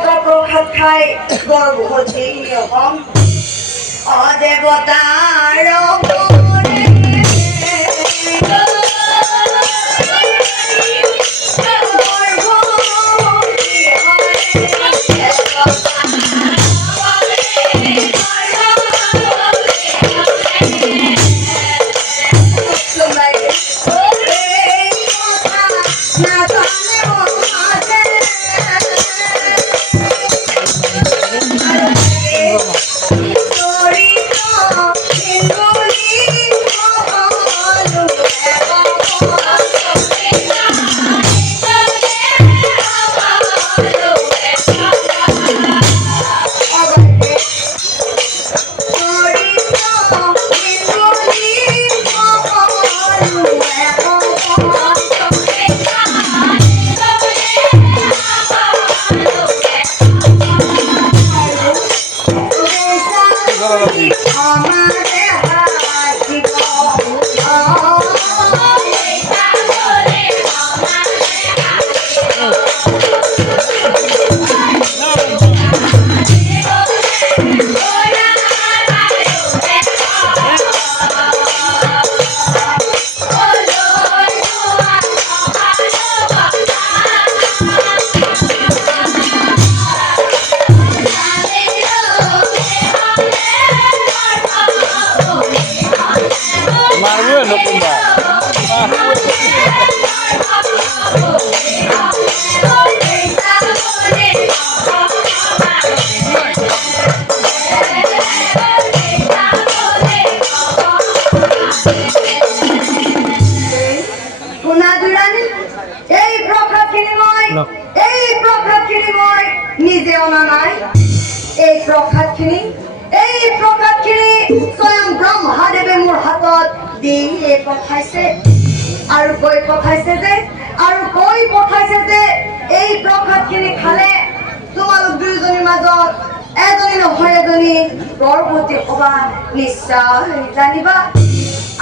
প্রকার প্রখাত খায় গর্ব হচ্ছে নিয়ম অদেবতার নিজে অনা নাই এই প্রখাতখিনি স্বয়ং ব্ৰহ্মাদেৱে মোৰ হাতত দি পঠাইছে আৰু কৈ পঠাইছে যে এই প্ৰখাতখিনি খালে তোমালোক দুয়োজনীৰ মাজত এজনী নহয় এজনী গৰ্ভৱতী হবা নিশ্চয় জানিবা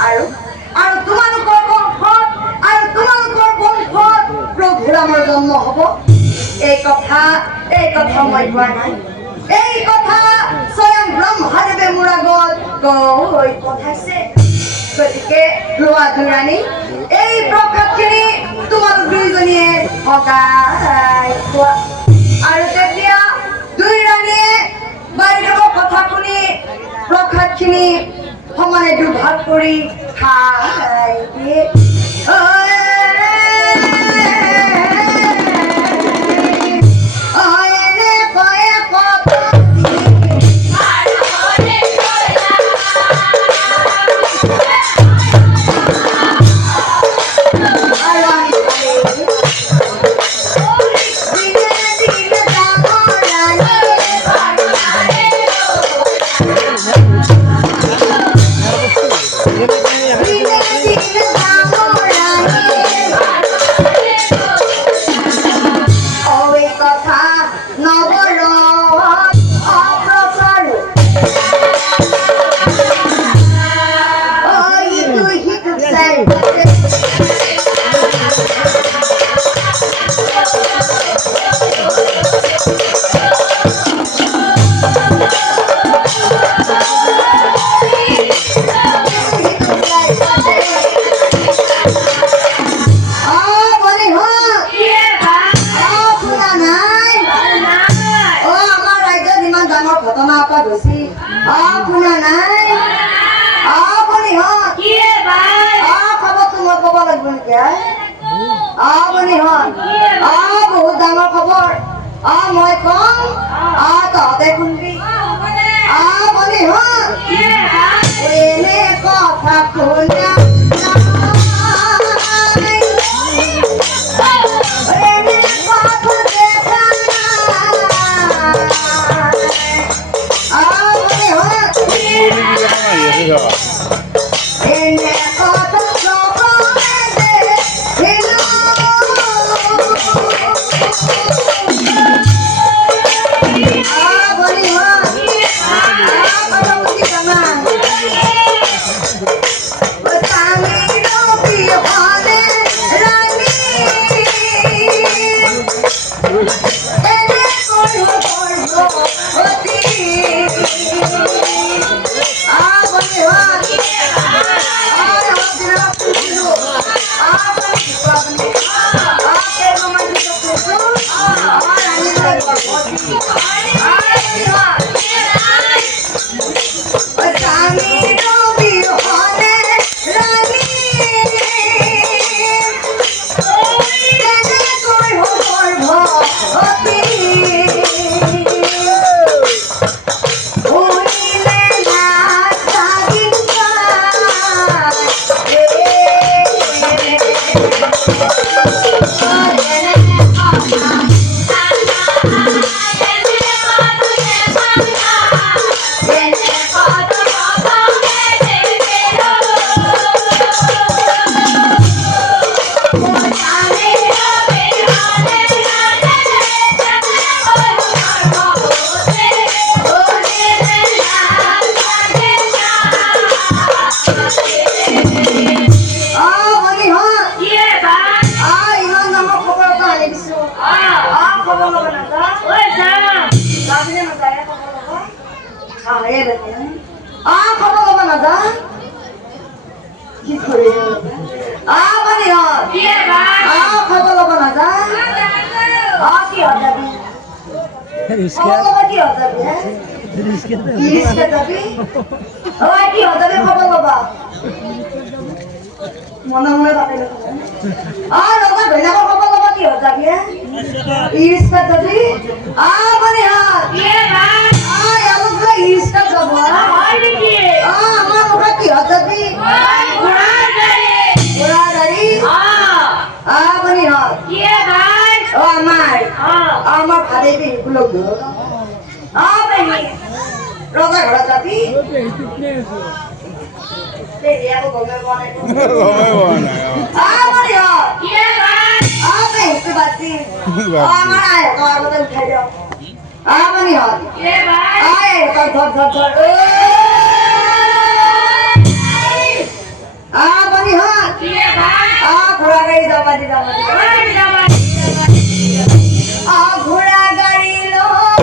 আৰু তোমালোকৰ বংশত প্ৰভু ৰামৰ জন্ম হব এই কথা মই কোৱা নাই এই কথা স্বয়ং ব্ৰহ্মাদেৱে মোৰ আগত কৈ পঠাইছে গতিকে লোৱা দুৰাণী এই প্ৰসাদখিনি তোমালোক দুইজনীয়ে ভগাই খোৱা আৰু তেতিয়া দুই ৰাণীয়ে বাইদেউৰ কথা শুনি প্ৰসাদখিনি সমানে দুভাগ কৰি খাই দিয়ে বহুত ডাঙৰ খবৰ মই কম তহঁতে শুনবি বলি এনে কথা শুনা খবৰ ল'ব নাযা কি কৰি মানে খবৰ ল'ব নাযা কি হ'ল যাবি খবৰ ল'ব কি হ'ল যাবি ৰিস্কে যাবি কি হ'ল যাবি খবৰ ল'বা মনে মনে পাতে ৰজা ভেলাকৰ খবৰ ল'বা কি হ'ল যাবি ৰিস্কে যাবি মানে ইস্কা যাব আমার ওটা কি হতাবি ঘোড়া গাড়ি বনি ও আমার ভাই বি লোক রোজা ঘোড়া যাবি আমার আয় উঠাই দাও Amani hot. Ay, thot. Amani hot. Ghora gari dabadi. Ghora gari lo.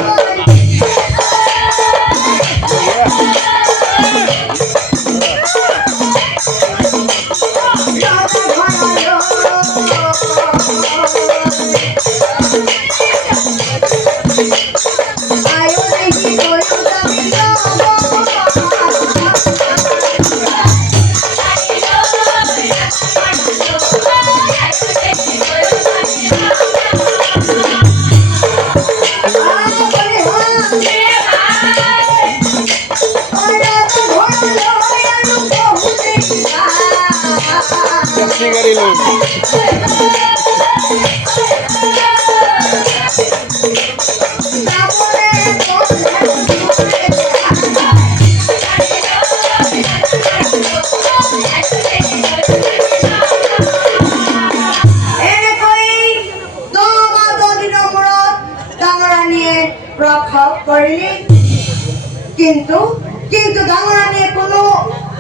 কিন্তু ডাঙৰা নিয়ে কোনো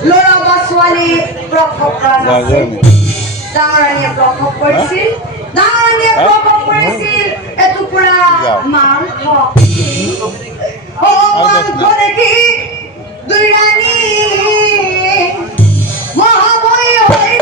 ল'ৰা বা ছোৱালী প্ৰভাৱ কৰা নাছিল ডাঙৰা নিয়ে প্ৰভাৱ কৰিছিল এটুকুৰা মাংস মাংস দেখি দুই ৰাণী মহাবৈ হৈ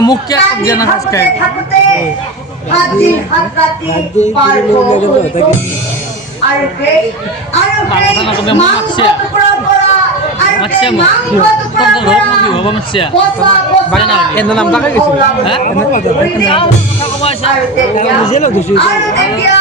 মুখ্য জানা আজকে আর তো ঘৰত মোক কি হ'ব মাতছা এনে নাম তাকে গৈছিল হা কথা ক'ব আহিছা আৰু তেতিয়া